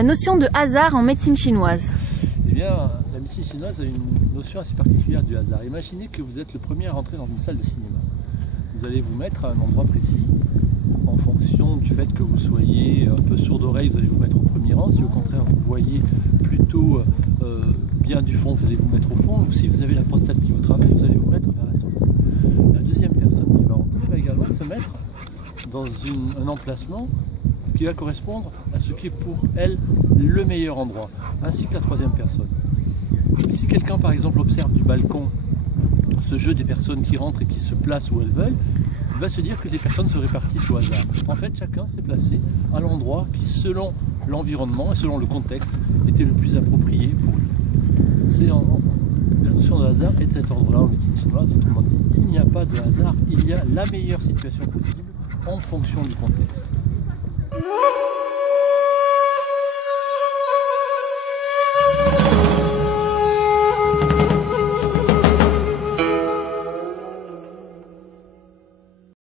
La notion de hasard en médecine chinoise. Eh bien, la médecine chinoise a une notion assez particulière du hasard. Imaginez que vous êtes le premier à rentrer dans une salle de cinéma. Vous allez vous mettre à un endroit précis. En fonction du fait que vous soyez un peu sourd d'oreille, vous allez vous mettre au premier rang. Si au contraire vous voyez plutôt bien du fond, vous allez vous mettre au fond. Ou si vous avez la prostate qui vous travaille, vous allez vous mettre vers la sortie. La deuxième personne qui va rentrer va également se mettre dans un emplacement qui va correspondre à ce qui est pour elle le meilleur endroit, ainsi que la troisième personne. Et si quelqu'un par exemple observe du balcon ce jeu des personnes qui rentrent et qui se placent où elles veulent, il va se dire que les personnes se répartissent au hasard. En fait, chacun s'est placé à l'endroit qui, selon l'environnement et selon le contexte, était le plus approprié pour lui. La notion de hasard est de cet ordre-là en médecine chinoise. Autrement dit, il n'y a pas de hasard, il y a la meilleure situation possible en fonction du contexte.